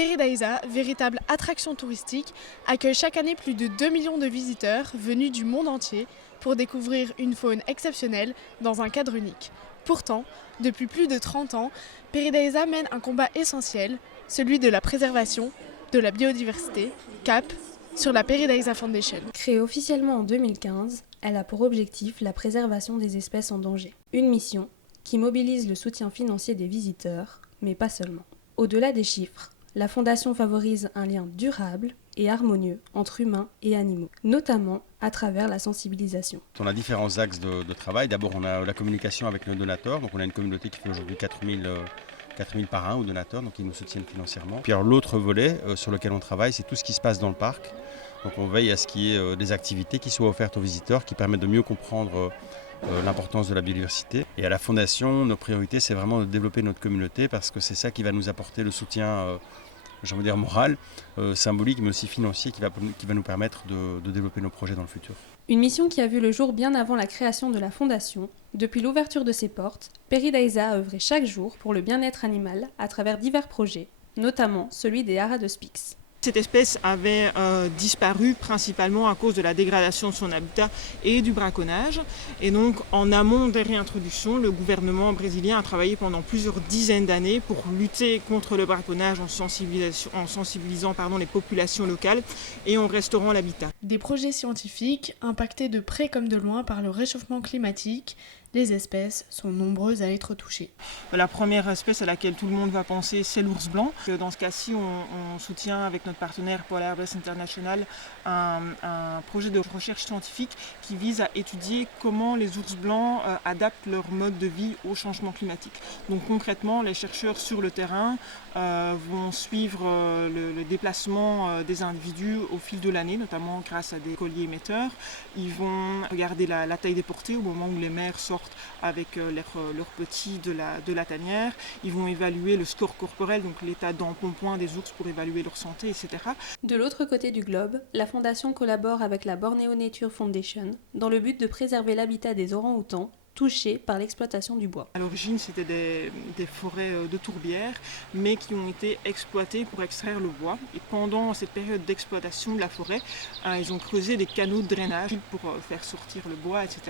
Paradisa, véritable attraction touristique, accueille chaque année plus de 2 millions de visiteurs venus du monde entier pour découvrir une faune exceptionnelle dans un cadre unique. Pourtant, depuis plus de 30 ans, Paradisa mène un combat essentiel, celui de la préservation de la biodiversité, CAP, sur la Paradisa Foundation. Créée officiellement en 2015, elle a pour objectif la préservation des espèces en danger. Une mission qui mobilise le soutien financier des visiteurs, mais pas seulement. Au-delà des chiffres, la Fondation favorise un lien durable et harmonieux entre humains et animaux, notamment à travers la sensibilisation. On a différents axes de travail. D'abord, on a la communication avec nos donateurs. Donc, on a une communauté qui fait aujourd'hui 4000 parrains ou donateurs, donc ils nous soutiennent financièrement. Puis alors, l'autre volet sur lequel on travaille, c'est tout ce qui se passe dans le parc. Donc on veille à ce qu'il y ait des activités qui soient offertes aux visiteurs, qui permettent de mieux comprendre l'importance de la biodiversité. Et à la Fondation, nos priorités, c'est vraiment de développer notre communauté parce que c'est ça qui va nous apporter le soutien moral, symbolique, mais aussi financier, qui va nous permettre de développer nos projets dans le futur. Une mission qui a vu le jour bien avant la création de la Fondation. Depuis l'ouverture de ses portes, Paradisa a œuvré chaque jour pour le bien-être animal à travers divers projets, notamment celui des haras de Spix. Cette espèce avait disparu principalement à cause de la dégradation de son habitat et du braconnage. Et donc, en amont des réintroductions, le gouvernement brésilien a travaillé pendant plusieurs dizaines d'années pour lutter contre le braconnage en sensibilisant les populations locales et en restaurant l'habitat. Des projets scientifiques impactés de près comme de loin par le réchauffement climatique, les espèces sont nombreuses à être touchées. La première espèce à laquelle tout le monde va penser, c'est l'ours blanc. Dans ce cas-ci, on soutient avec notre partenaire Polar Bears International un projet de recherche scientifique qui vise à étudier comment les ours blancs adaptent leur mode de vie au changement climatique. Donc concrètement, les chercheurs sur le terrain vont suivre le déplacement des individus au fil de l'année, notamment grâce à des colliers émetteurs. Ils vont regarder la taille des portées au moment où les mères sortent avec leurs petits de la tanière. Ils vont évaluer le score corporel, donc l'état d'embonpoint des ours pour évaluer leur santé, etc. De l'autre côté du globe, la Fondation collabore avec la Borneo Nature Foundation dans le but de préserver l'habitat des orang-outans touchés par l'exploitation du bois. À l'origine, c'était des forêts de tourbières, mais qui ont été exploitées pour extraire le bois. Et pendant cette période d'exploitation de la forêt, ils ont creusé des canaux de drainage pour faire sortir le bois, etc.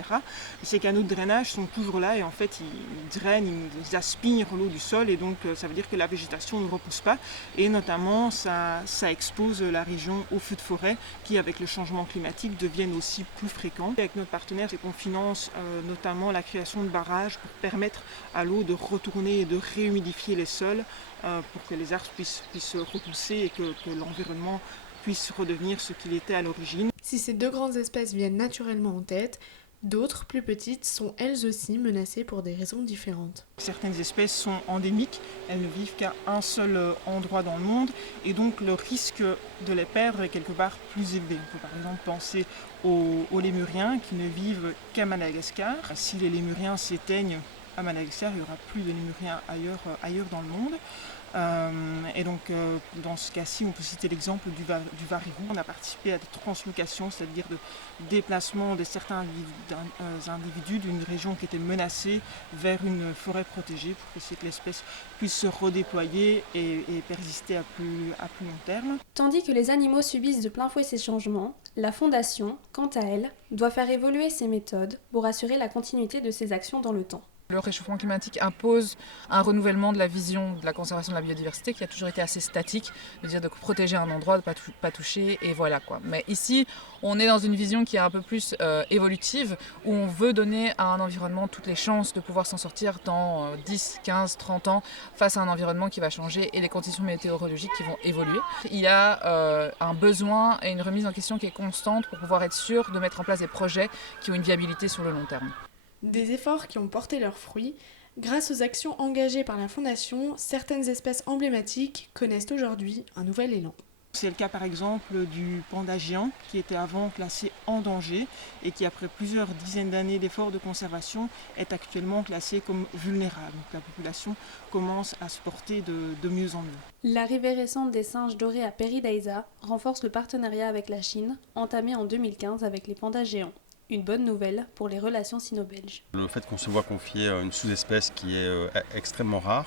Et ces canaux de drainage sont toujours là et en fait, ils drainent, ils aspirent l'eau du sol et donc ça veut dire que la végétation ne repousse pas. Et notamment, ça expose la région aux feux de forêt qui, avec le changement climatique, deviennent aussi plus fréquents. Avec notre partenaire, c'est qu'on finance notamment la création de barrages pour permettre à l'eau de retourner et de réhumidifier les sols pour que les arbres puissent repousser et que l'environnement puisse redevenir ce qu'il était à l'origine. Si ces deux grandes espèces viennent naturellement en tête, d'autres, plus petites, sont elles aussi menacées pour des raisons différentes. Certaines espèces sont endémiques, elles ne vivent qu'à un seul endroit dans le monde et donc le risque de les perdre est quelque part plus élevé. On peut par exemple penser aux lémuriens qui ne vivent qu'à Madagascar. Si les lémuriens s'éteignent à Madagascar, il n'y aura plus de lémuriens ailleurs dans le monde. Et donc dans ce cas-ci, on peut citer l'exemple du Varirou. On a participé à des translocations, c'est-à-dire de déplacement de certains individus d'une région qui était menacée vers une forêt protégée pour essayer que l'espèce puisse se redéployer et persister à plus long terme. Tandis que les animaux subissent de plein fouet ces changements, la Fondation, quant à elle, doit faire évoluer ses méthodes pour assurer la continuité de ses actions dans le temps. Le réchauffement climatique impose un renouvellement de la vision de la conservation de la biodiversité qui a toujours été assez statique, de dire de protéger un endroit, de pas toucher et voilà quoi. Mais ici, on est dans une vision qui est un peu plus évolutive où on veut donner à un environnement toutes les chances de pouvoir s'en sortir dans 10, 15, 30 ans face à un environnement qui va changer et des conditions météorologiques qui vont évoluer. Il y a un besoin et une remise en question qui est constante pour pouvoir être sûr de mettre en place des projets qui ont une viabilité sur le long terme. Des efforts qui ont porté leurs fruits. Grâce aux actions engagées par la Fondation, certaines espèces emblématiques connaissent aujourd'hui un nouvel élan. C'est le cas par exemple du panda géant qui était avant classé en danger et qui après plusieurs dizaines d'années d'efforts de conservation est actuellement classé comme vulnérable. Donc la population commence à se porter de mieux en mieux. L'arrivée récente des singes dorés à Paradisa renforce le partenariat avec la Chine, entamé en 2015 avec les pandas géants. Une bonne nouvelle pour les relations sino-belges. Le fait qu'on se voit confier une sous-espèce qui est extrêmement rare,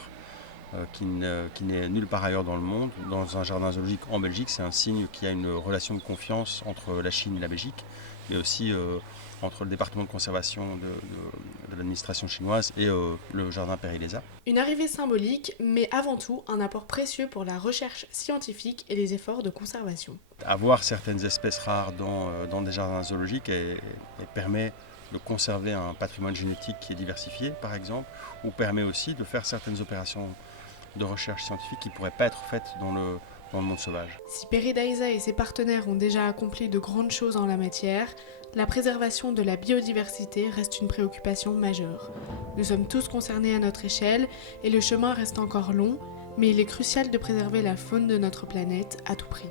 qui n'est nulle part ailleurs dans le monde. Dans un jardin zoologique en Belgique, c'est un signe qu'il y a une relation de confiance entre la Chine et la Belgique, mais aussi entre le département de conservation de l'administration chinoise et le jardin Périléza. Une arrivée symbolique, mais avant tout un apport précieux pour la recherche scientifique et les efforts de conservation. Avoir certaines espèces rares dans des jardins zoologiques permet de conserver un patrimoine génétique qui est diversifié, par exemple, ou permet aussi de faire certaines opérations de recherche scientifique qui ne pourraient pas être faites dans le monde sauvage. Si Paradisa et ses partenaires ont déjà accompli de grandes choses en la matière, la préservation de la biodiversité reste une préoccupation majeure. Nous sommes tous concernés à notre échelle et le chemin reste encore long, mais il est crucial de préserver la faune de notre planète à tout prix.